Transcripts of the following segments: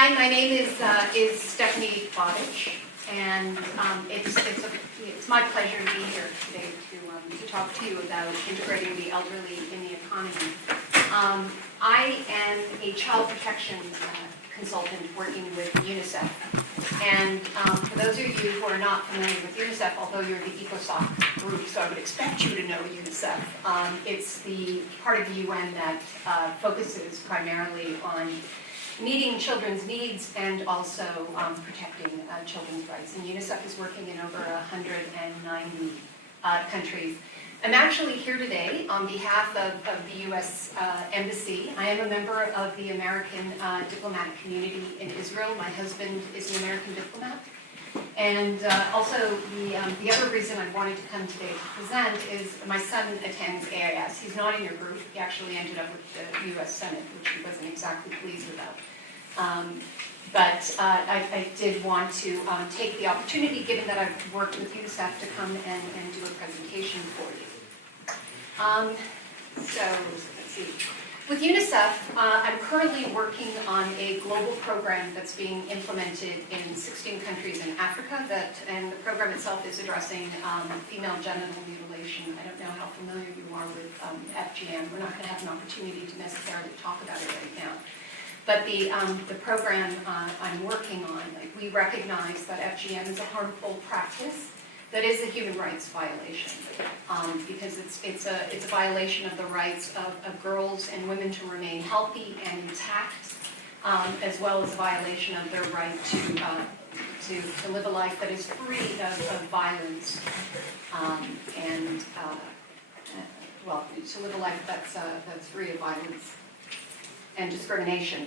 Hi, my name is Stephanie Baric, and it's my pleasure to be here today to talk to you about integrating the elderly in the economy. I am a child protection consultant working with UNICEF, and for those of you who are not familiar with UNICEF, although you're the ECOSOC group, so I would expect you to know UNICEF, it's the part of the UN that focuses primarily on meeting children's needs and also protecting children's rights. And UNICEF is working in over 190 countries. I'm actually here today on behalf of the U.S. Embassy. I am a member of the American diplomatic community in Israel. My husband is an American diplomat. And also the other reason I wanted to come today to present is my son attends AIS. He's not in your group. He actually ended up with the U.S. Senate, which he wasn't exactly pleased about. But I did want to take the opportunity, given that I've worked with UNICEF, to come and do a presentation for you. So let's see. With UNICEF, I'm currently working on a global program that's being implemented in 16 countries in Africa, and the program itself is addressing female genital mutilation. I don't know how familiar you are with FGM. We're not going to have an opportunity to necessarily talk about it right now. But the program I'm working on, we recognize that FGM is a harmful practice that is a human rights violation, because it's a violation of the rights of girls and women to remain healthy and intact, as well as a violation of their right to live a life that is free of violence, to live a life that's free of violence and discrimination.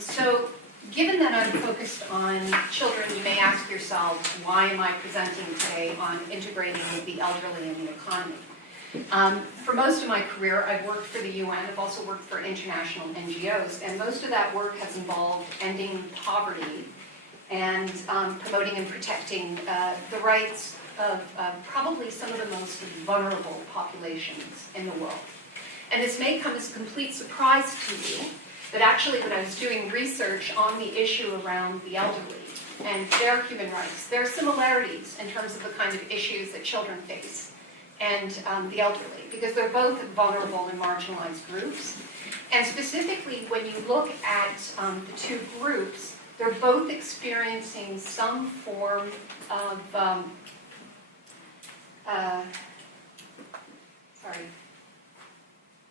So given that I'm focused on children, you may ask yourselves, why am I presenting today on integrating the elderly in the economy? For most of my career, I've worked for the UN. I've also worked for international NGOs, and most of that work has involved ending poverty and promoting and protecting the rights of probably some of the most vulnerable populations in the world. And this may come as a complete surprise to you, but actually when I was doing research on the issue around the elderly and their human rights, there are similarities in terms of the kind of issues that children face and the elderly, because they're both vulnerable and marginalized groups. And specifically, when you look at the two groups, they're both experiencing some form of,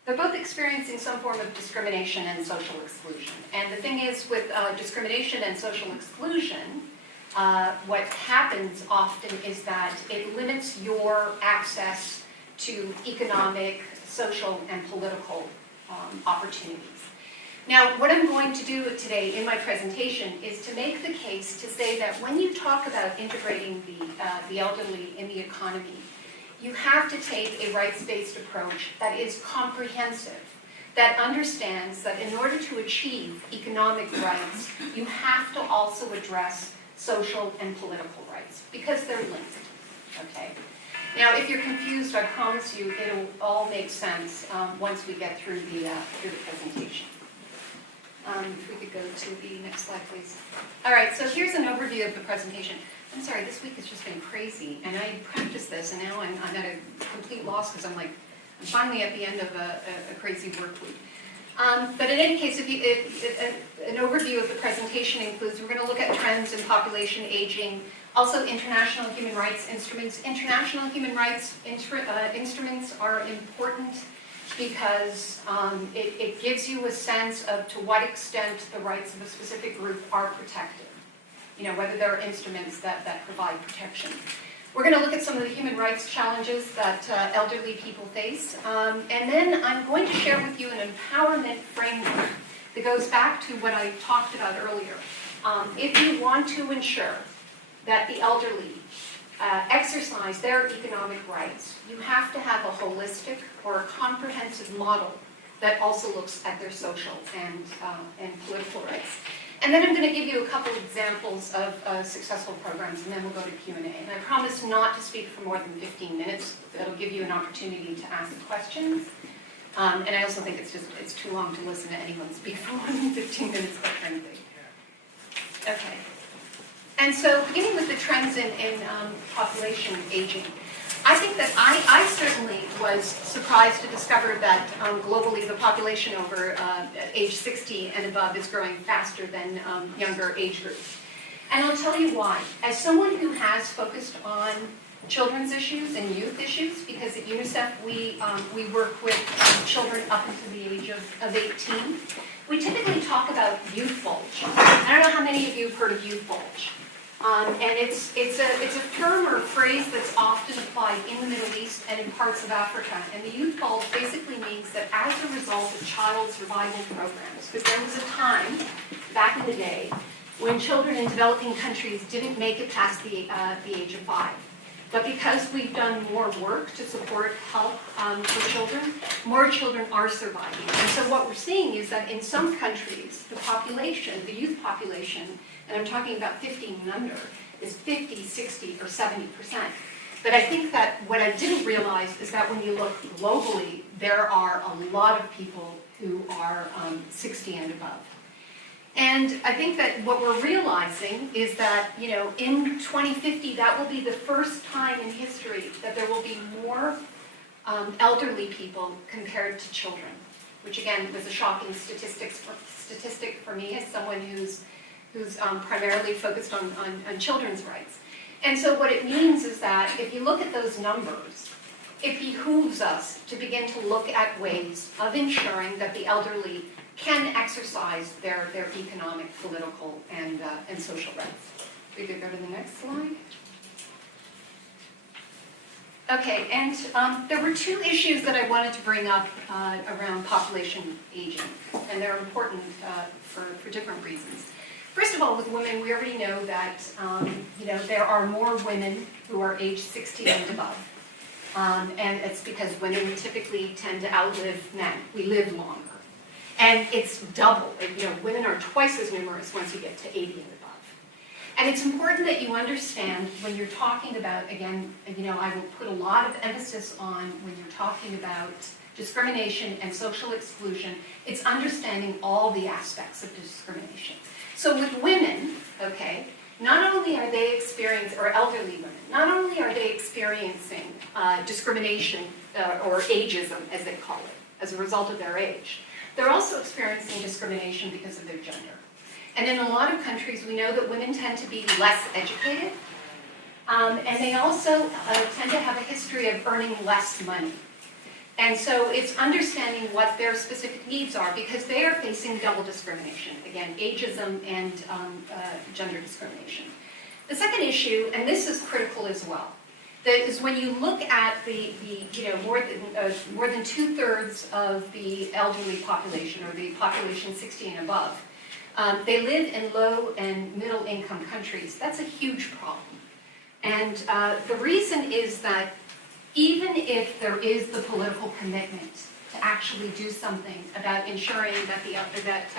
they're both experiencing some form of discrimination and social exclusion. And the thing is, with discrimination and social exclusion, what happens often is that it limits your access to economic, social, and political opportunities. Now, what I'm going to do today in my presentation is to make the case to say that when you talk about integrating the elderly in the economy, you have to take a rights-based approach that is comprehensive, that understands that in order to achieve economic rights, you have to also address social and political rights, because they're linked, okay? Now, if you're confused, I promise you it'll all make sense once we get through the presentation. If we could go to the next slide, please. All right, so here's an overview of the presentation. I'm sorry, this week has just been crazy, and I practiced this, and now I'm at a complete loss because I'm finally at the end of a crazy work week. But in any case, an overview of the presentation includes, we're going to look at trends in population aging, also international human rights instruments. International human rights instruments are important because it gives you a sense of to what extent the rights of a specific group are protected. You know, whether there are instruments that provide protection. We're going to look at some of the human rights challenges that elderly people face. And then I'm going to share with you an empowerment framework that goes back to what I talked about earlier. If you want to ensure that the elderly exercise their economic rights, you have to have a holistic or a comprehensive model that also looks at their social and political rights. And then I'm going to give you a couple examples of successful programs, and then we'll go to Q&A. And I promise not to speak for more than 15 minutes. That'll give you an opportunity to ask questions. And I also think it's too long to listen to anyone speak for more than 15 minutes, quite frankly. Okay. And so beginning with the trends in population aging, I think that I certainly was surprised to discover that globally the population over age 60 and above is growing faster than younger age groups. And I'll tell you why. As someone who has focused on children's issues and youth issues, because at UNICEF we work with children up until the age of 18, we typically talk about youth bulge. I don't know how many of you have heard of youth bulge. And it's a term or a phrase that's often applied in the Middle East and in parts of Africa. And the youth bulge basically means that as a result of child survival programs, because there was a time back in the day when children in developing countries didn't make it past the age of 5. But because we've done more work to support health for children, more children are surviving. And so what we're seeing is that in some countries, the population, the youth population, and I'm talking about 15 and under, is 50, 60, or 70%. But I think that what I didn't realize is that when you look globally, there are a lot of people who are 60 and above. And I think that what we're realizing is that, you know, in 2050, that will be the first time in history that there will be more elderly people compared to children, which again was a shocking statistic for me as someone who's primarily focused on children's rights. And so what it means is that if you look at those numbers, it behooves us to begin to look at ways of ensuring that the elderly can exercise their economic, political, and social rights. We could go to the next slide. Okay, and there were two issues that I wanted to bring up around population aging, and they're important for different reasons. First of all, with women, we already know that you know, there are more women who are age 60 and above. And it's because women typically tend to outlive men. We live longer. And it's double. You know, women are twice as numerous once you get to 80 and above. And it's important that you understand when you're talking about, again, you know, I will put a lot of emphasis on when you're talking about discrimination and social exclusion, it's understanding all the aspects of discrimination. So with women, okay, not only are they experiencing, or elderly women, not only are they experiencing discrimination or ageism, as they call it, as a result of their age, they're also experiencing discrimination because of their gender. And in a lot of countries, we know that women tend to be less educated, and they also tend to have a history of earning less money. And so it's understanding what their specific needs are, because they are facing double discrimination, again, ageism and gender discrimination. The second issue, and this is critical as well, that is when you look at the you know, more than 2/3 of the elderly population, or the population 60 and above, they live in low and middle income countries. That's a huge problem. And the reason is that even if there is the political commitment to actually do something about ensuring that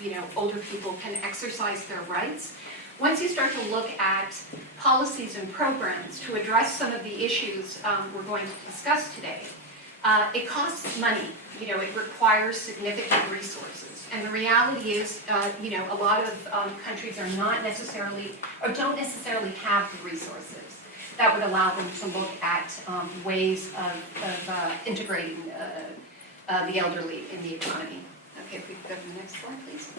you know, older people can exercise their rights, once you start to look at policies and programs to address some of the issues we're going to discuss today, it costs money. You know, it requires significant resources. And the reality is, you know, a lot of countries are not necessarily, or don't necessarily have the resources that would allow them to look at ways of integrating the elderly in the economy. Okay, if we could go to the next slide, please.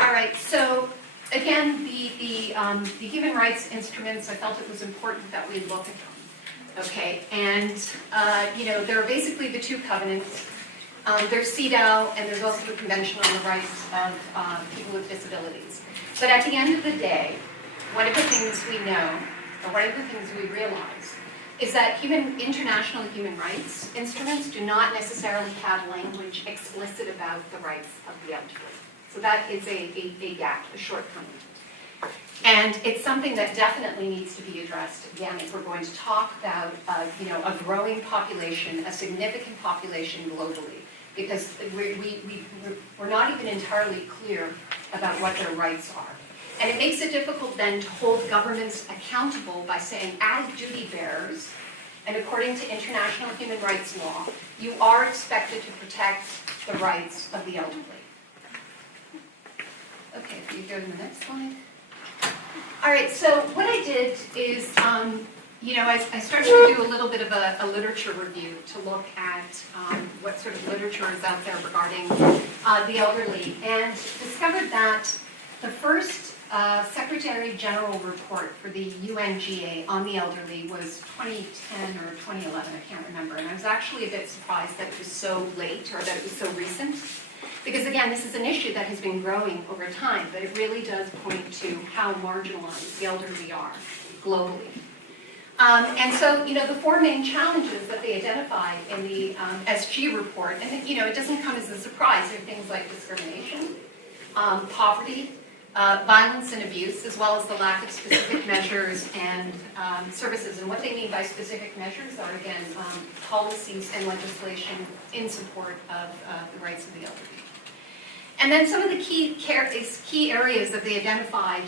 All right, so again, the human rights instruments, I felt it was important that we look at them. Okay, and you know, there are basically the two covenants. There's CEDAW, and there's also the Convention on the Rights of People with Disabilities. But at the end of the day, one of the things we know, or one of the things we realize, is that international human rights instruments do not necessarily have language explicit about the rights of the elderly. So that is a gap, a shortcoming. And it's something that definitely needs to be addressed, again, if we're going to talk about you know, a growing population, a significant population globally, because we're not even entirely clear about what their rights are. And it makes it difficult then to hold governments accountable by saying, as duty bearers, and according to international human rights law, you are expected to protect the rights of the elderly. Okay, if you go to the next slide. All right, so what I did is, I started to do a little bit of a literature review to look at what sort of literature is out there regarding the elderly, and discovered that the first Secretary General report for the UNGA on the elderly was 2010 or 2011, I can't remember, and I was actually a bit surprised that it was so late, or that it was so recent. Because again, this is an issue that has been growing over time, but it really does point to how marginalized the elderly are globally. And so, the four main challenges that they identify in the SG report, and it doesn't come as a surprise, they're things like discrimination, poverty, violence and abuse, as well as the lack of specific measures and services. And what they mean by specific measures are, again, policies and legislation in support of the rights of the elderly. And then some of the key areas that they identified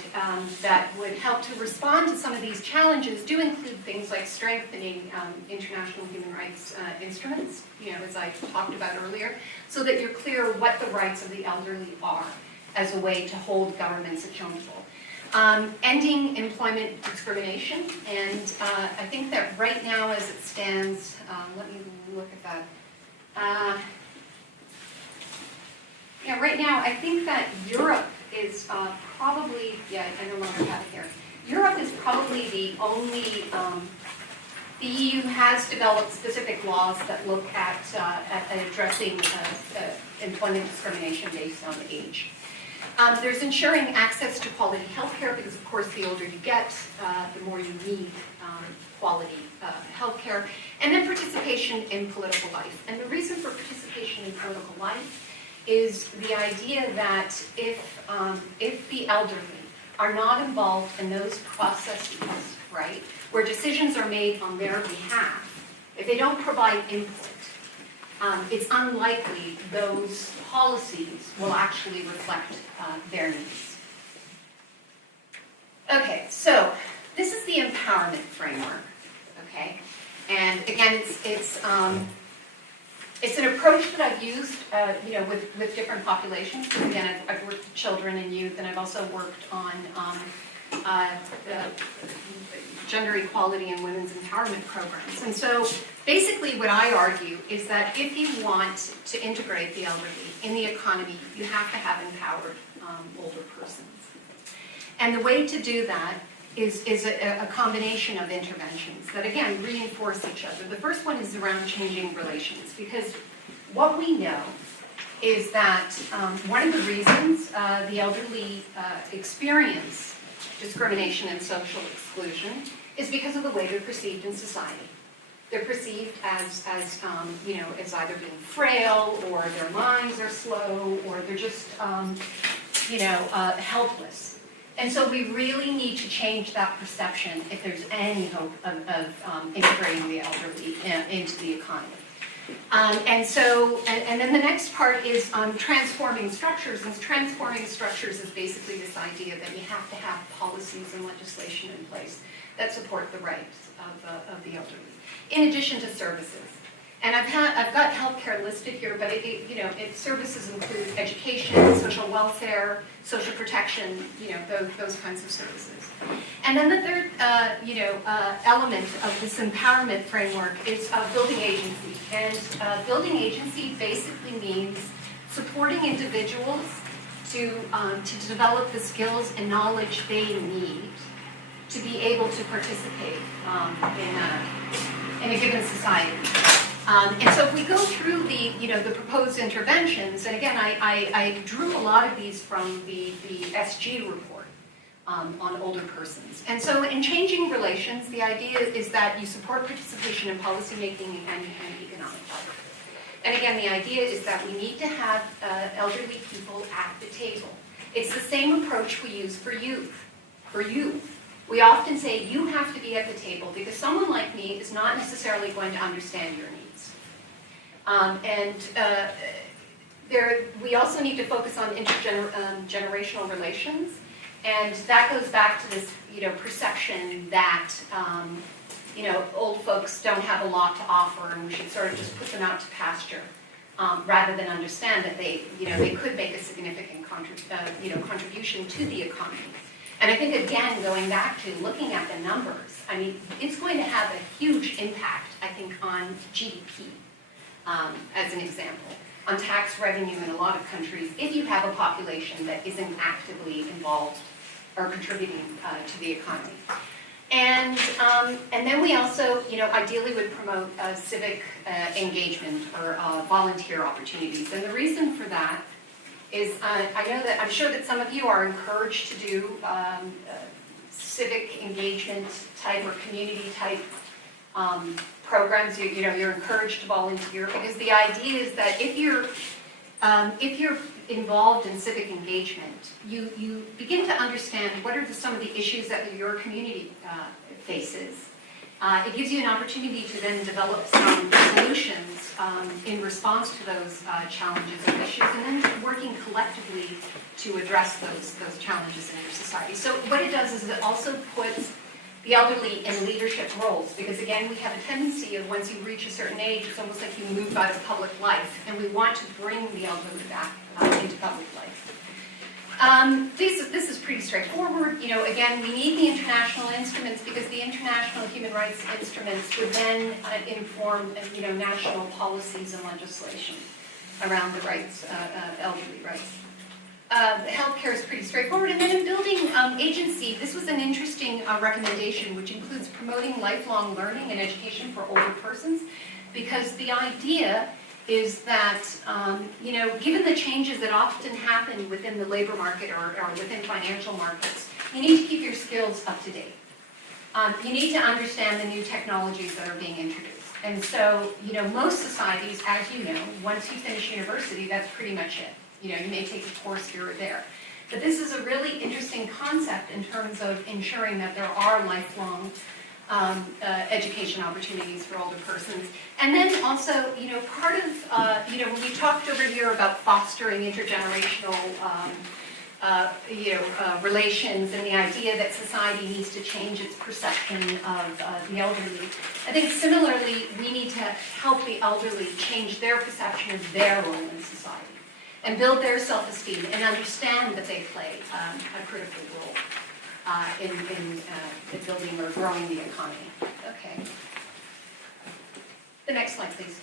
that would help to respond to some of these challenges do include things like strengthening international human rights instruments, as I talked about earlier, so that you're clear what the rights of the elderly are as a way to hold governments accountable. Ending employment discrimination, and I think that right now as it stands, let me look at that. Right now, I think that Europe is probably, I no longer have it here. Europe is probably the only, the EU has developed specific laws that look at addressing employment discrimination based on age. There's ensuring access to quality health care, because of course the older you get, the more you need quality health care. And then participation in political life. And the reason for participation in political life is the idea that if the elderly are not involved in those processes, right, where decisions are made on their behalf, if they don't provide input, it's unlikely those policies will actually reflect their needs. Okay, so this is the empowerment framework, okay? And again, it's an approach that I've used, with different populations. Again, I've worked with children and youth, and I've also worked on gender equality and women's empowerment programs. And so, basically, what I argue is that if you want to integrate the elderly in the economy, you have to have empowered older persons. And the way to do that is a combination of interventions that, again, reinforce each other. The first one is around changing relations, because what we know is that one of the reasons the elderly experience discrimination and social exclusion is because of the way they're perceived in society. They're perceived as either being frail, or their minds are slow, or they're just, helpless. And so we really need to change that perception if there's any hope of integrating the elderly into the economy. And then the next part is transforming structures. And transforming structures is basically this idea that you have to have policies and legislation in place that support the rights of the elderly, in addition to services. And I've got healthcare listed here, but its services include education, social welfare, social protection, those kinds of services. And then the third, element of this empowerment framework is building agency. And building agency basically means supporting individuals to develop the skills and knowledge they need to be able to participate in a given society. And so if we go through the proposed interventions, and again, I drew a lot of these from the SG report on older persons. And so in changing relations, the idea is that you support participation in policymaking and economic life. And again, the idea is that we need to have elderly people at the table. It's the same approach we use for youth. We often say, you have to be at the table because someone like me is not necessarily going to understand your needs. We also need to focus on intergenerational relations, and that goes back to this, perception that, old folks don't have a lot to offer, and we should sort of just put them out to pasture. rather than understand that they could make a significant contribution to the economy. And I think, again, going back to looking at the numbers, I mean, it's going to have a huge impact, I think, on GDP, as an example, on tax revenue in a lot of countries, if you have a population that isn't actively involved or contributing to the economy. And then we also, ideally would promote civic engagement or volunteer opportunities. And the reason for that is I'm sure that some of you are encouraged to do civic engagement type or community type programs. You're encouraged to volunteer, because the idea is that if you're involved in civic engagement, you begin to understand what are some of the issues that your community faces. It gives you an opportunity to then develop some solutions in response to those challenges and issues, and then working collectively to address those challenges in your society. So what it does is it also puts the elderly in leadership roles, because again, we have a tendency of, once you reach a certain age, it's almost like you move out of public life, and we want to bring the elderly back into public life. This is pretty straightforward. Again, we need the international instruments, because the international human rights instruments would then inform, national policies and legislation around the rights, elderly rights. Healthcare is pretty straightforward. And then in building agency, this was an interesting recommendation, which includes promoting lifelong learning and education for older persons, because the idea is that, given the changes that often happen within the labor market or within financial markets, you need to keep your skills up to date. You need to understand the new technologies that are being introduced. And so, most societies, as you know, once you finish university, that's pretty much it. You may take a course here or there. But this is a really interesting concept in terms of ensuring that there are lifelong education opportunities for older persons. And then also, part of, when we talked over here about fostering intergenerational, relations, and the idea that society needs to change its perception of the elderly, I think similarly, we need to help the elderly change their perception of their role in society, and build their self-esteem and understand that they play a critical role in building or growing the economy. Okay. The next slide, please.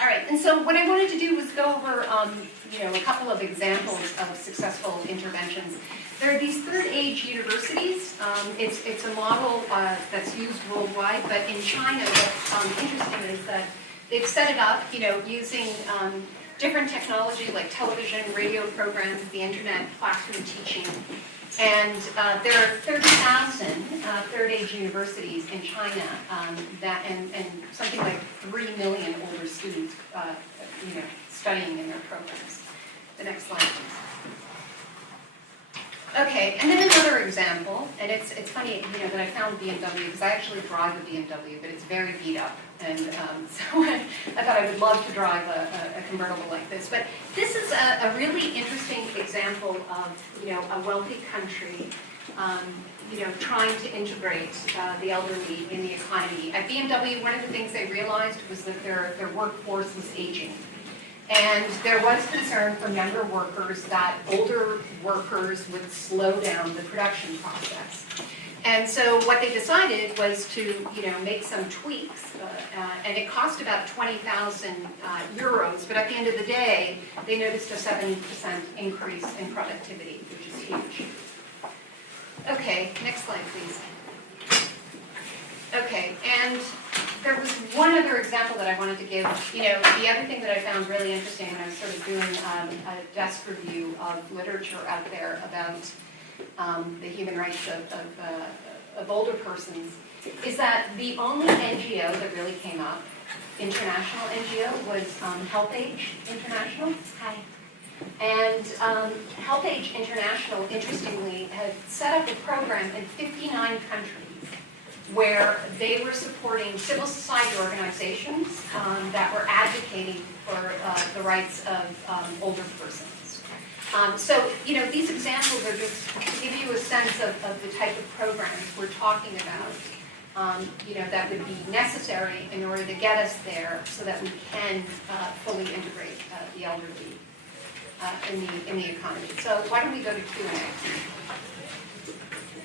All right, and so what I wanted to do was go over, a couple of examples of successful interventions. There are these third age universities. It's a model that's used worldwide, but in China, what's interesting is that they've set it up, using different technology like television, radio programs, the internet, classroom teaching. And there are 30,000 third-age universities in China, and something like 3 million older students, studying in their programs. The next slide, please. Okay, and then another example, and it's funny, that I found BMW, because I actually drive a BMW, but it's very beat up, and so I thought I would love to drive a convertible like this. But this is a really interesting example of, a wealthy country, trying to integrate the elderly in the economy. At BMW, one of the things they realized was that their workforce was aging. And there was concern from younger workers that older workers would slow down the production process. And so what they decided was to, make some tweaks, and it cost about 20,000 euros, but at the end of the day, they noticed a 70% increase in productivity, which is huge. Okay, next slide, please. Okay, and there was one other example that I wanted to give. The other thing that I found really interesting when I was sort of doing a desk review of literature out there about the human rights of older persons is that the only NGO that really came up, international NGO, was HelpAge International. Hi. And HelpAge International, interestingly, had set up a program in 59 countries where they were supporting civil society organizations that were advocating for the rights of older persons. So, these examples are just to give you a sense of the type of programs we're talking about that would be necessary in order to get us there so that we can fully integrate the elderly in the economy. So why don't we go to Q&A?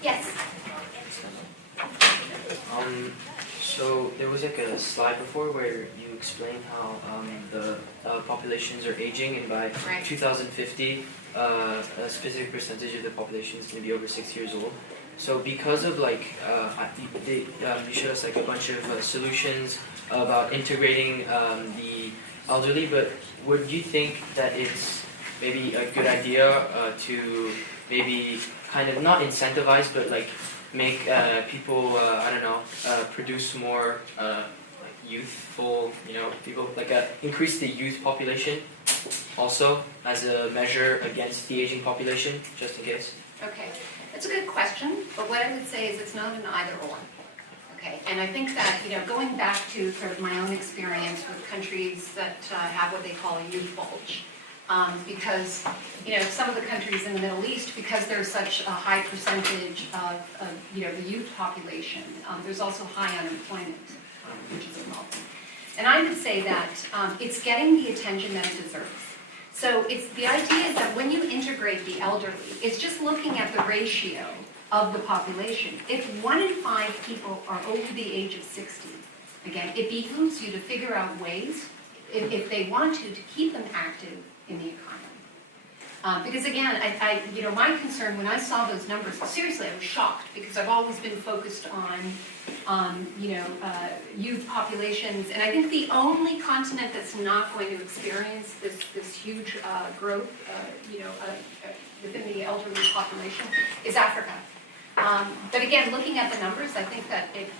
Yes? So there was like a slide before where you explained how the populations are aging, and by 2050, a specific percentage of the population is going to be over 6 years old. So because of like, you showed us like a bunch of solutions about integrating the elderly, but would you think that it's maybe a good idea to maybe kind of not incentivize, but like make people, I don't know, produce more youthful, people, like increase the youth population also as a measure against the aging population, just in case? Okay, that's a good question, but what I would say is it's not an either or. Okay, and I think that, going back to sort of my own experience with countries that have what they call a youth bulge, because some of the countries in the Middle East, because there's such a high percentage of the youth population, there's also high unemployment, which is a problem. And I would say that it's getting the attention that it deserves. So the idea is that when you integrate the elderly, it's just looking at the ratio of the population. If 1 in 5 people are over the age of 60, again, it behooves you to figure out ways, if they want to keep them active in the economy. Because again, my concern when I saw those numbers, seriously, I was shocked, because I've always been focused on youth populations, and I think the only continent that's not going to experience this huge growth, within the elderly population is Africa. But again, looking at the numbers, I think that it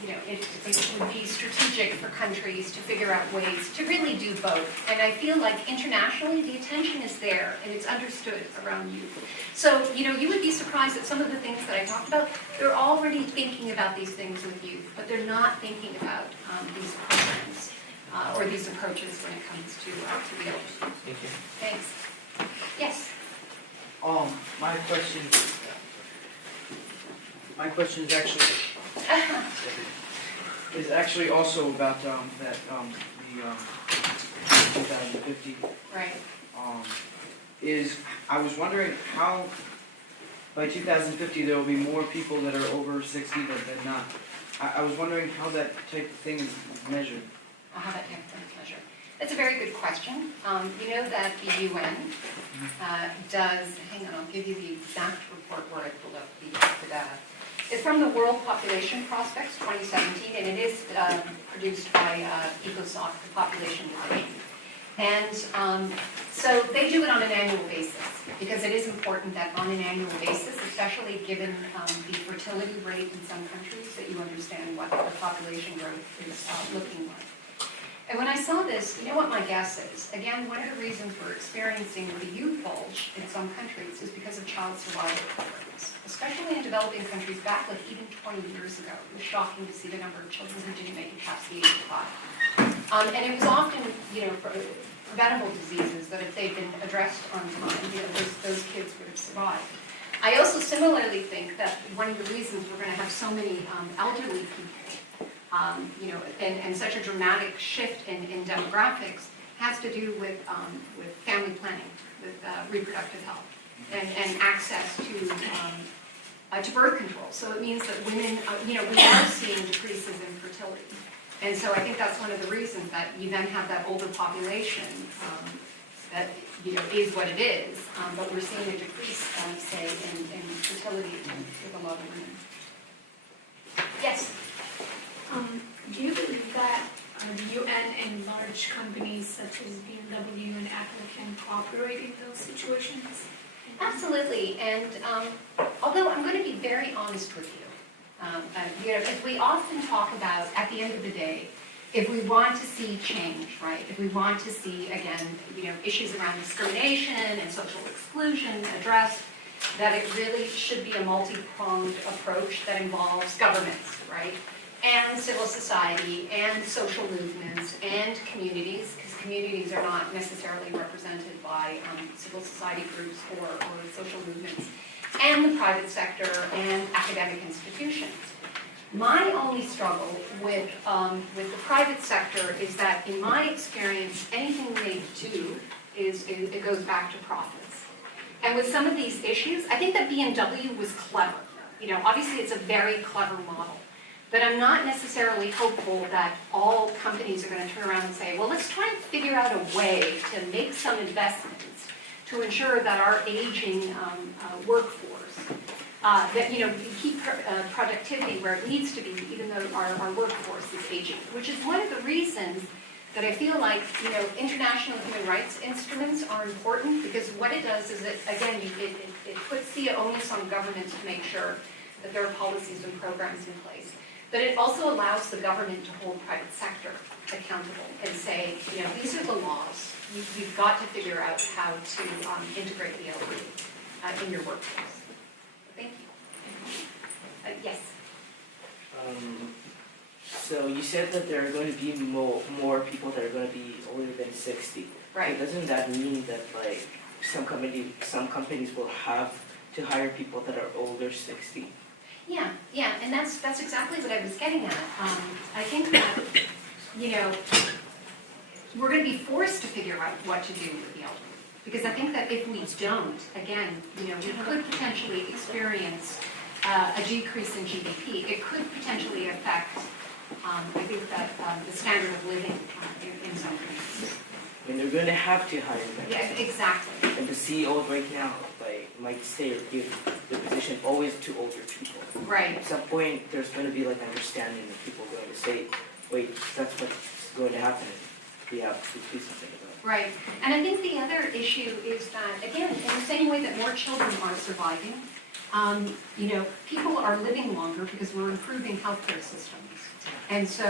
would be strategic for countries to figure out ways to really do both. And I feel like internationally, the attention is there and it's understood around youth. So, you would be surprised at some of the things that I talked about. They're already thinking about these things with youth, but they're not thinking about these programs or these approaches when it comes to the elderly. Thank you. Thanks. Yes? My question is actually also about the 2050. Right. I was wondering how by 2050 there will be more people that are over 60 than not. I was wondering how that type of thing is measured. How that type of thing is measured. That's a very good question. You know that the UN does, hang on, I'll give you the exact report where I pulled up the data. It's from the World Population Prospects 2017, and it is produced by ECOSOC, the Population Division. And so they do it on an annual basis, because it is important that on an annual basis, especially given the fertility rate in some countries, that you understand what the population growth is looking like. And when I saw this, you know what my guess is? Again, one of the reasons we're experiencing the youth bulge in some countries is because of child survival programs, especially in developing countries back like even 20 years ago. It was shocking to see the number of children who didn't make it past the age of 5. And it was often, preventable diseases that if they'd been addressed on time, those kids would have survived. I also similarly think that one of the reasons we're going to have so many elderly people and such a dramatic shift in demographics has to do with family planning, with reproductive health, and access to birth control. So it means that women, we are seeing decreases in fertility. And so I think that's one of the reasons that you then have that older population that is what it is, but we're seeing a decrease, say, in fertility with a lot of women. Yes? Do you believe that the UN and large companies such as BMW and Apple can cooperate in those situations? Absolutely, and although I'm going to be very honest with you, because we often talk about, at the end of the day, if we want to see change, right, if we want to see, again, issues around discrimination and social exclusion addressed, that it really should be a multi-pronged approach that involves governments, right, and civil society, and social movements, and communities, because communities are not necessarily represented by civil society groups or social movements, and the private sector and academic institutions. My only struggle with the private sector is that, in my experience, anything they do it goes back to profits. And with some of these issues, I think that BMW was clever. You know, obviously it's a very clever model. But I'm not necessarily hopeful that all companies are going to turn around and say, well, let's try and figure out a way to make some investments to ensure that our aging workforce, that, you know, we keep productivity where it needs to be, even though our workforce is aging, which is one of the reasons that I feel like, you know, international human rights instruments are important, because what it does is it, again, it puts the onus on governments to make sure that there are policies and programs in place. But it also allows the government to hold private sector accountable and say, you know, these are the laws. You've got to figure out how to integrate the elderly in your workforce. Thank you. Yes? So you said that there are going to be more people that are going to be older than 60. Right. So doesn't that mean that like some companies will have to hire people that are older 60? Yeah, and that's exactly what I was getting at. I think that, you know, we're going to be forced to figure out what to do with the elderly. Because I think that if we don't, again, you know, we could potentially experience a decrease in GDP. It could potentially affect, I think, that the standard of living in some countries. I mean, they're going to have to hire them. Yeah, exactly. And the CEO right now, like, might stay or give the position always to older people. Right. At some point, there's going to be like understanding of people going to say, wait, that's what's going to happen. We have to do something about it. Right. And I think the other issue is that, again, in the same way that more children are surviving, you know, people are living longer because we're improving healthcare systems. And so,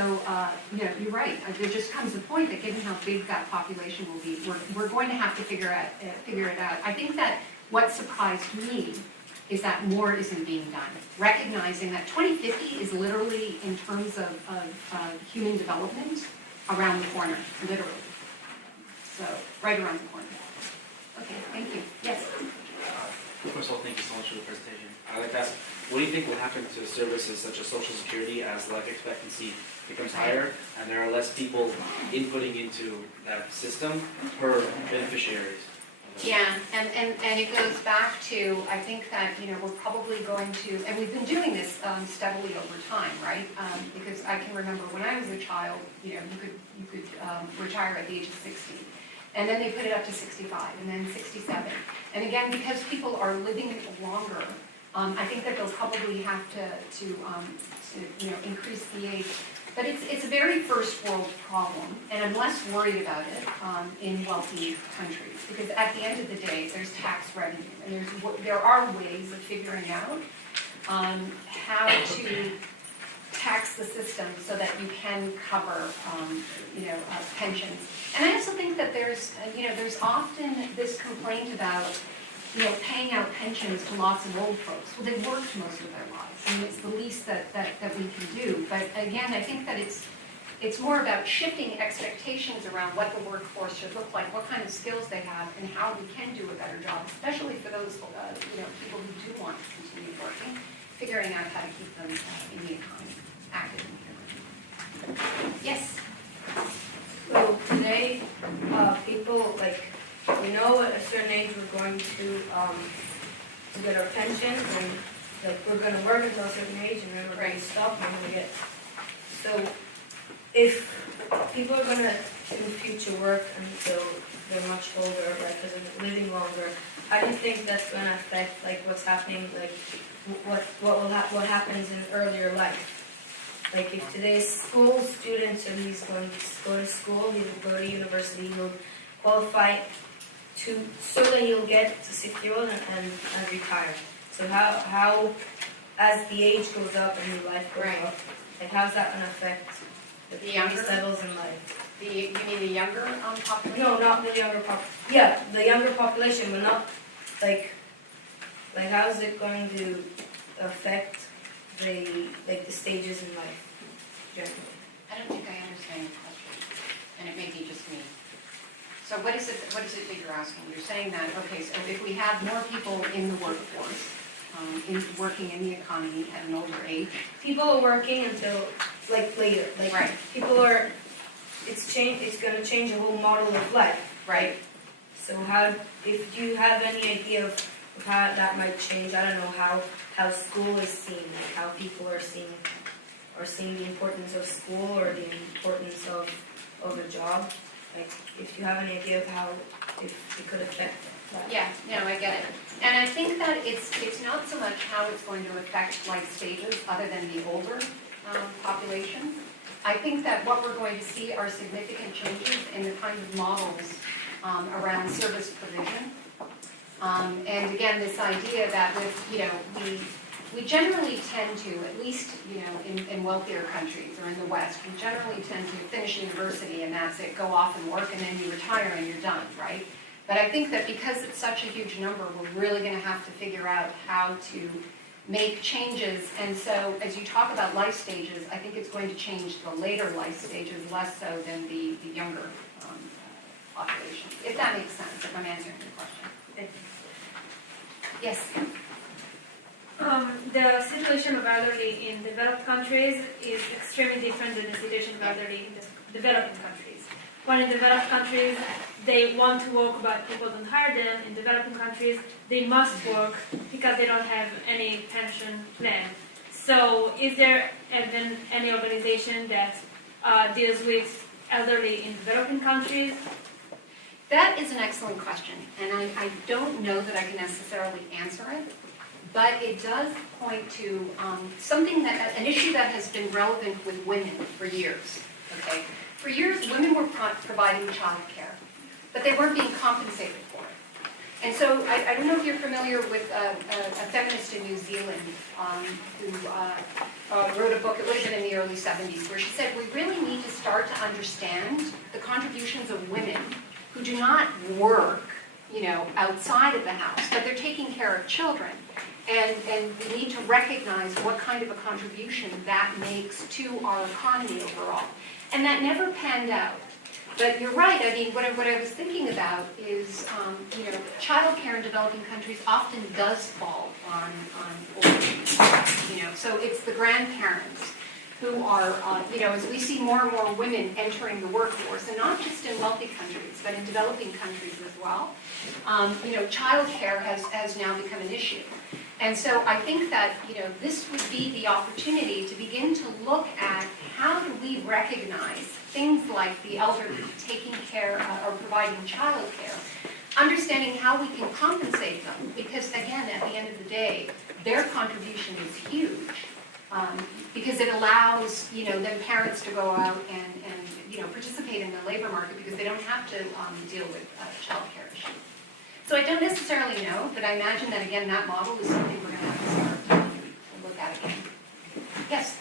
you know, you're right. There just comes a point that, given how big that population will be, we're going to have to figure it out. I think that what surprised me is that more isn't being done. Recognizing that 2050 is literally, in terms of human development, around the corner, literally. So, right around the corner. Okay, thank you. Yes? First of all, thank you so much for the presentation. I'd like to ask, what do you think will happen to services such as Social Security as life expectancy becomes higher and there are less people inputting into that system per beneficiaries? Yeah, and it goes back to, I think that, you know, we're probably going to, and we've been doing this steadily over time, right? Because I can remember when I was a child, you know, you could retire at the age of 60. And then they put it up to 65, and then 67. And again, because people are living longer, I think that they'll probably have to you know, increase the age. But it's a very first world problem, and I'm less worried about it in wealthy countries, because at the end of the day, there's tax revenue, and there are ways of figuring out how to tax the system so that you can cover, you know, pensions. And I also think that there's often this complaint about, you know, paying out pensions to lots of old folks. Well, they've worked most of their lives, and it's the least that we can do. But again, I think that it's more about shifting expectations around what the workforce should look like, what kind of skills they have, and how we can do a better job, especially for those you know, people who do want to continue working, figuring out how to keep them in the economy, active in the economy. Yes? So today, people, like, we know at a certain age we're going to get our pensions, and like we're going to work until a certain age, and then we're going to stop and we're going to get. So if people are going to do future work until they're much older, like because they're living longer, how do you think that's going to affect like what's happening, like what happens in earlier life? Like if today's school student, so he's going to go to school, he will go to university, he'll qualify so that he'll get to 60 years and retire. So how as the age goes up and your life goes up, like how's that going to affect the younger levels in life? You mean the younger population? No, not the younger yeah, the younger population, but not like how is it going to affect the stages in life generally? I don't think I understand the question, and it may be just me. So what is it that you're asking? You're saying that, okay, so if we have more people in the workforce, working in the economy at an older age. People are working until, like, later, like, Right. people are, it's gonna change the whole model of life. Right. So if you have any idea of how that might change, I don't know how school is seen, like how people are seeing the importance of school or the importance of a job. Like, if you have any idea of how, if it could affect that. Yeah, no, I get it. And I think that it's not so much how it's going to affect life stages other than the older population. I think that what we're going to see are significant changes in the kind of models around service provision. And again, this idea that we generally tend to, at least, in wealthier countries or in the West, we generally tend to finish university and that's it, go off and work and then you retire and you're done, right? But I think that because it's such a huge number, we're really going to have to figure out how to make changes. And so as you talk about life stages, I think it's going to change the later life stages less so than the younger population, if that makes sense, if I'm answering your question. Yes? The situation of elderly in developed countries is extremely different than the situation of elderly in the developing countries. When in developed countries, they want to work but people don't hire them. In developing countries, they must work because they don't have any pension plan. So is there even any organization that deals with elderly in developing countries? That is an excellent question, and I don't know that I can necessarily answer it, but it does point to an issue that has been relevant with women for years, okay? For years, women were providing child care, but they weren't being compensated for it. And so I don't know if you're familiar with a feminist in New Zealand who wrote a book, it would have been in the early 70s, where she said, we really need to start to understand the contributions of women who do not work, outside of the house, but they're taking care of children. And we need to recognize what kind of a contribution that makes to our economy overall. And that never panned out. But you're right, I mean, what I was thinking about is, child care in developing countries often does fall on older people. So it's the grandparents who are, as we see more and more women entering the workforce, and not just in wealthy countries, but in developing countries as well, child care has now become an issue. And so I think that, this would be the opportunity to begin to look at how do we recognize things like the elderly taking care or providing child care, understanding how we can compensate them, because again, at the end of the day, their contribution is huge. Because it allows, then parents to go out and participate in the labor market because they don't have to deal with child care issues. So I don't necessarily know, but I imagine that, again, that model is something we're going to have to start to look at again. Yes?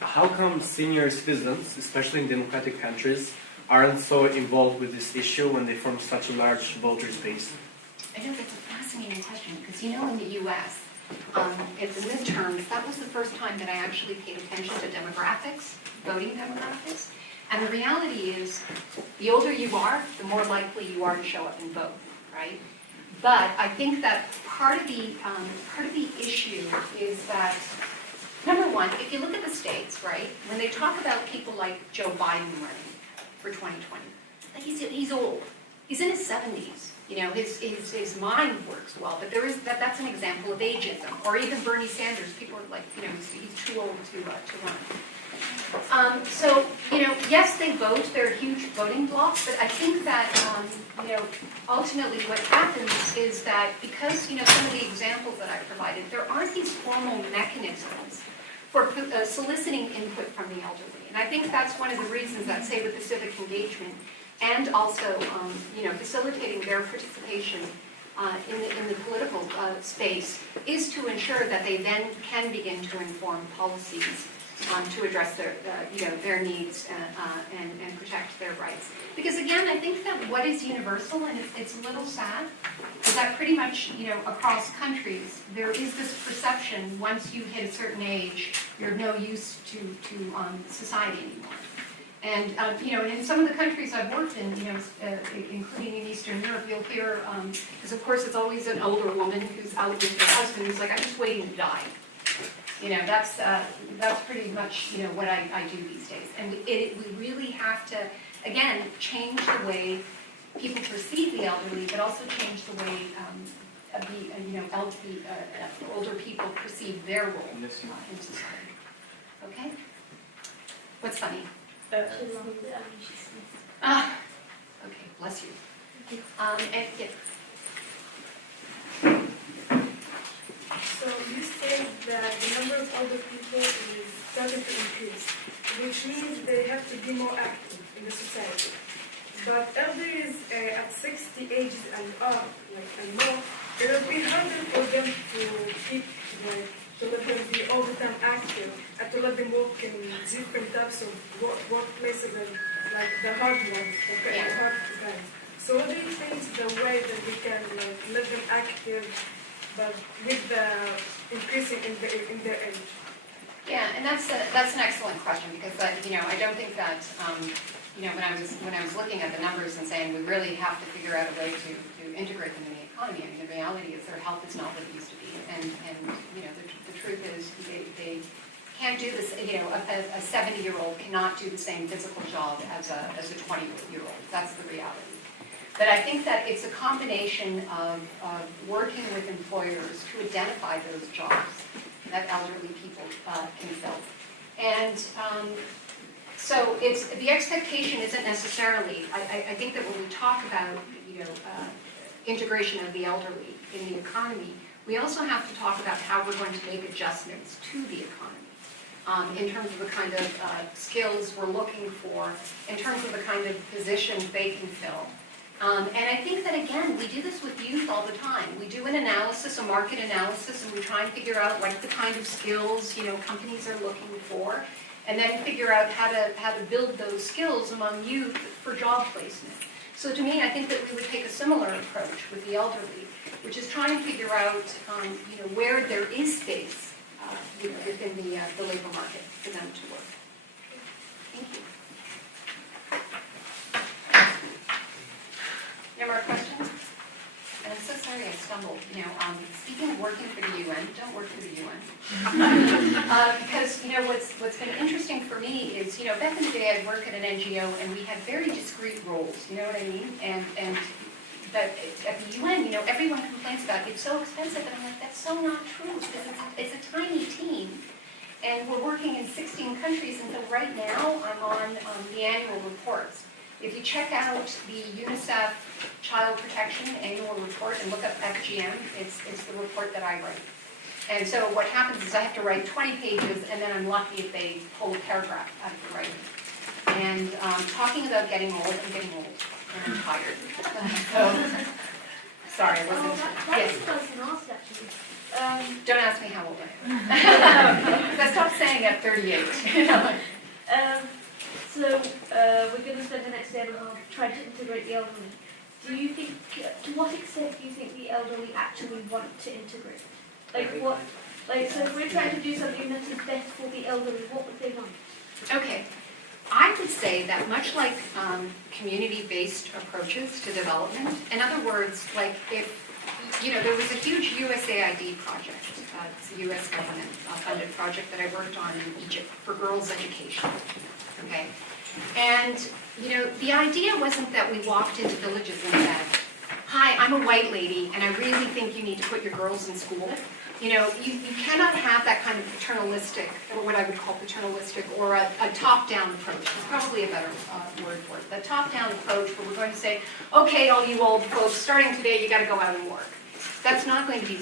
How come senior citizens, especially in democratic countries, aren't so involved with this issue when they form such a large voters base? I know that's a fascinating question because, in the U.S., at the midterms, that was the first time that I actually paid attention to demographics, voting demographics. And the reality is, the older you are, the more likely you are to show up and vote, right? But I think that part of the issue is that, number one, if you look at the states, right, when they talk about people like Joe Biden running for 2020, like he's old, he's in his 70s. His mind works well, but that's an example of ageism. Or even Bernie Sanders, people are like, he's too old to run. So, yes, they vote, they're a huge voting bloc, but I think that, ultimately what happens is that because, some of the examples that I provided, there aren't these formal mechanisms for soliciting input from the elderly. And I think that's one of the reasons that, say, with the civic engagement, and also, facilitating their participation in the political space is to ensure that they then can begin to inform policies to address their needs and protect their rights. Because again, I think that what is universal, and it's a little sad, is that pretty much, across countries, there is this perception once you hit a certain age, you're of no use to society anymore. And, in some of the countries I've worked in, including in Eastern Europe, you'll hear, because of course it's always an older woman who's out with her husband who's like, I'm just waiting to die. That's pretty much, what I do these days. And we really have to, again, change the way people perceive the elderly, but also change the way older people perceive their role in society. Okay? What's funny? Okay, bless you. And yeah. So you said that the number of older people is starting to increase, which means they have to be more active in the society. But elders at 60 ages and up, and more, it will be harder for them to keep, to let them be all the time active, and to let them work in different types of workplaces, and like the hard ones, okay, the hard ones. So what do you think is the way that we can let them active, but with the increasing in their age? Yeah, and that's an excellent question, because I don't think that when I was looking at the numbers and saying we really have to figure out a way to integrate them in the economy. I mean, the reality is their health is not what it used to be, and the truth is they can't do this. A 70-year-old cannot do the same physical job as a 20-year-old. That's the reality. But I think that it's a combination of working with employers to identify those jobs that elderly people can fill. And so the expectation isn't necessarily, I think that when we talk about, integration of the elderly in the economy, we also have to talk about how we're going to make adjustments to the economy in terms of the kind of skills we're looking for, in terms of the kind of positions they can fill. And I think that, again, we do this with youth all the time. We do an analysis, a market analysis, and we try and figure out what the kind of skills, companies are looking for, and then figure out how to build those skills among youth for job placement. So to me, I think that we would take a similar approach with the elderly, which is trying to figure out, where there is space, within the labor market for them to work. Thank you. Any more questions? And I'm so sorry I stumbled. Speaking of working for the UN, don't work for the UN. Because, what's been interesting for me is, back in the day I'd work at an NGO and we had very discrete roles, you know what I mean? But at the UN, everyone complains about it's so expensive, and I'm like, that's so not true, because it's a tiny team. And we're working in 16 countries, and so right now I'm on the annual reports. If you check out the UNICEF Child Protection Annual Report and look up FGM, it's the report that I write. And so what happens is I have to write 20 pages, and then I'm lucky if they pull a paragraph out of the writing. And talking about getting old, I'm getting old, and I'm tired. So, sorry, I wasn't. That's the person asked, actually. Don't ask me how old I am. Because I stopped saying at 38. So we're going to spend the next day and a half trying to integrate the elderly. Do you think, to what extent do you think the elderly actually want to integrate? So if we're trying to do something that is best for the elderly, what would they want? Okay. I would say that much like community-based approaches to development, in other words, like if, there was a huge USAID project, it's a US government funded project that I worked on in Egypt for girls' education. Okay, and the idea wasn't that we walked into villages and said, "Hi, I'm a white lady, and I really think you need to put your girls in school." You cannot have that kind of paternalistic, or what I would call paternalistic, or a top-down approach. It's probably a better word for it. The top-down approach, where we're going to say, "Okay, all you old folks, starting today, you got to go out and work." That's not going to be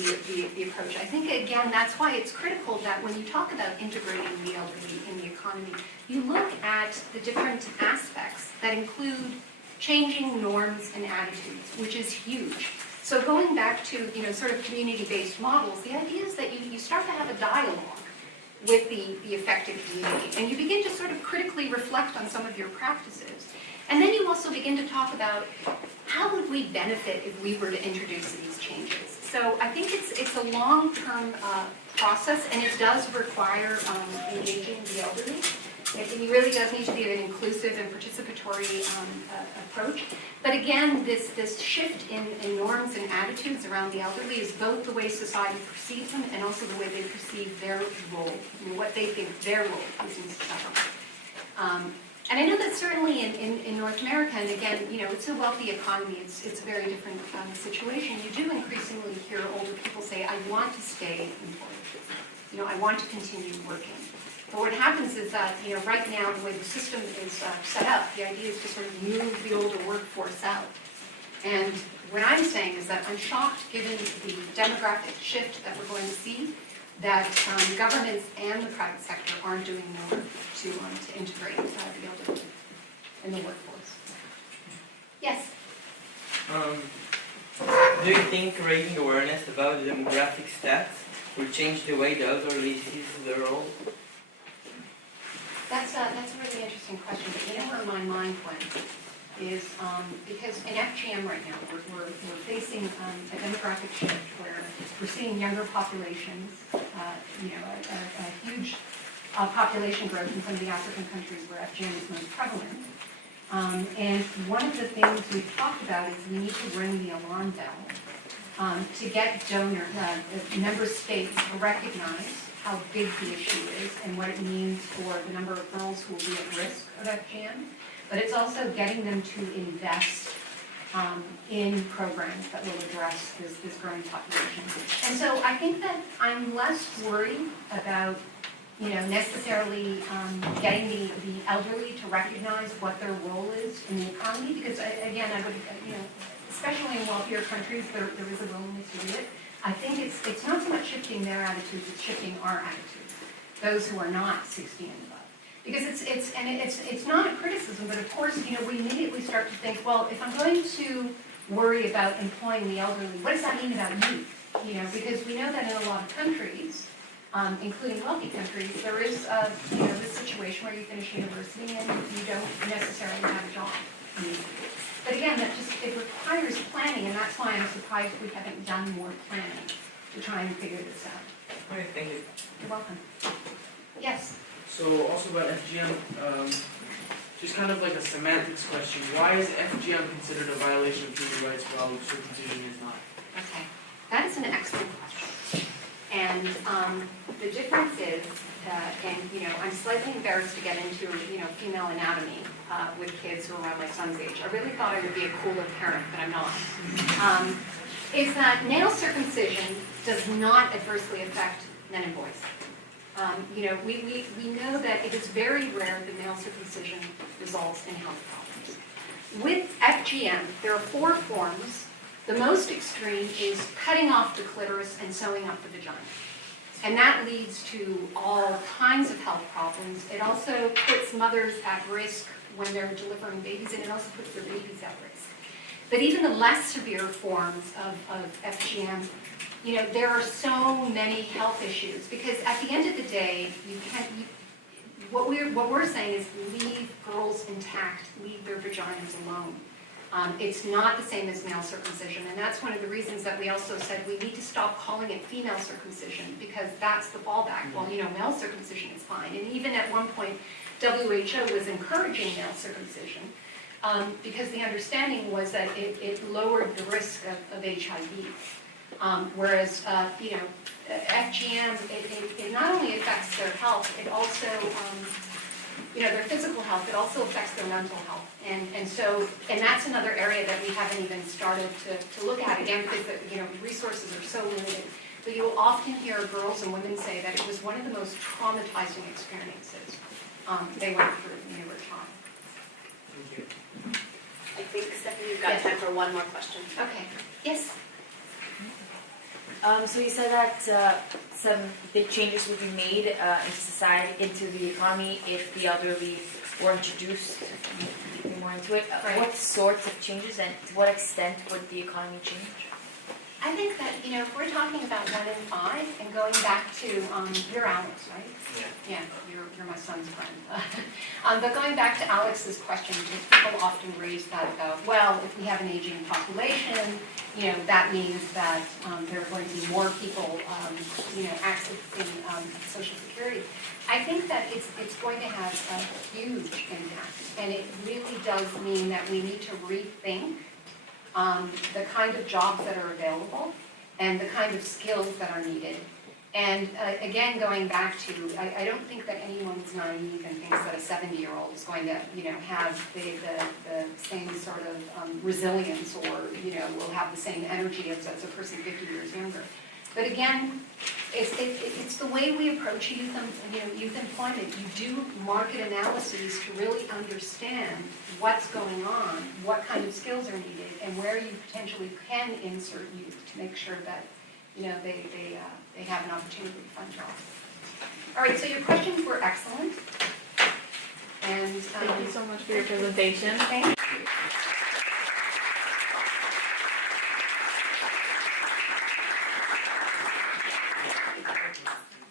the approach. I think, again, that's why it's critical that when you talk about integrating the elderly in the economy, you look at the different aspects that include changing norms and attitudes, which is huge. So going back to, sort of community-based models, the idea is that you start to have a dialogue with the affected community, and you begin to sort of critically reflect on some of your practices. And then you also begin to talk about how would we benefit if we were to introduce these changes. So I think it's a long-term process, and it does require engaging the elderly. It really does need to be an inclusive and participatory approach. But again, this shift in norms and attitudes around the elderly is both the way society perceives them and also the way they perceive their role, what they think their role is in society. And I know that certainly in North America, and again, it's a wealthy economy, it's a very different situation. You do increasingly hear older people say, I want to stay employed. I want to continue working. But what happens is that, right now, the way the system is set up, the idea is to sort of move the older workforce out. And what I'm saying is that I'm shocked, given the demographic shift that we're going to see, that governments and the private sector aren't doing more to integrate the elderly in the workforce. Yes? Do you think raising awareness about the demographic stats will change the way the elderly sees their role? That's a really interesting question, but where my mind went is because in FGM right now, we're facing a demographic shift where we're seeing younger populations, a huge population growth in some of the African countries where FGM is most prevalent. And one of the things we've talked about is we need to ring the alarm bell to get member states to recognize how big the issue is and what it means for the number of girls who will be at risk of FGM. But it's also getting them to invest in programs that will address this growing population. And so I think that I'm less worried about, necessarily getting the elderly to recognize what their role is in the economy, because again, I would, especially in wealthier countries, there is a willingness to do it. I think it's not so much shifting their attitudes, it's shifting our attitudes, those who are not 60 and above. Because it's not a criticism, but of course, we immediately start to think, well, if I'm going to worry about employing the elderly, what does that mean about youth? Because we know that in a lot of countries, including wealthy countries, there is this situation where you finish university and you don't necessarily have a job immediately. But again, it requires planning, and that's why I'm surprised we haven't done more planning to try and figure this out. Okay, thank you. You're welcome. Yes? So also about FGM, just kind of like a semantics question. Why is FGM considered a violation of human rights while circumcision is not? Okay. That is an excellent question. And the difference is, I'm slightly embarrassed to get into, female anatomy with kids who are around my son's age. I really thought I would be a cooler parent, but I'm not. Is that nail circumcision does not adversely affect men and boys. We know that it is very rare that nail circumcision results in health problems. With FGM, there are 4 forms. The most extreme is cutting off the clitoris and sewing up the vagina. And that leads to all kinds of health problems. It also puts mothers at risk when they're delivering babies, and it also puts their babies at risk. But even the less severe forms of FGM, there are so many health issues, because at the end of the day, what we're saying is leave girls intact, leave their vaginas alone. It's not the same as male circumcision, and that's one of the reasons that we also said we need to stop calling it female circumcision, because that's the fallback. Well, male circumcision is fine, and even at one point, WHO was encouraging male circumcision because the understanding was that it lowered the risk of HIV. Whereas, FGM, it not only affects their health, it also, their physical health, it also affects their mental health. And that's another area that we haven't even started to look at, again, because the resources are so limited. But you'll often hear girls and women say that it was one of the most traumatizing experiences they went through when they were a child. Thank you. I think, Stephanie, you've got time for one more question. Okay. Yes? So you said that some big changes would be made into society, into the economy, if the elderly were introduced more into it. Right. What sorts of changes and to what extent would the economy change? I think that, if we're talking about 1 in 5 and going back to, you're Alex, right? Yeah, you're my son's friend. But going back to Alex's question, because people often raise that about, well, if we have an aging population, that means that there are going to be more people, accessing Social Security. I think that it's going to have a huge impact, and it really does mean that we need to rethink the kind of jobs that are available and the kind of skills that are needed. And again, going back to, I don't think that anyone's naive and thinks that a 70-year-old is going to, have the same sort of resilience or, will have the same energy as a person 50 years younger. But again, it's the way we approach youth employment. You do market analyses to really understand what's going on, what kind of skills are needed, and where you potentially can insert youth to make sure that they have an opportunity to find jobs. All right, so your questions were excellent. And Thank you so much for your presentation. Thank you.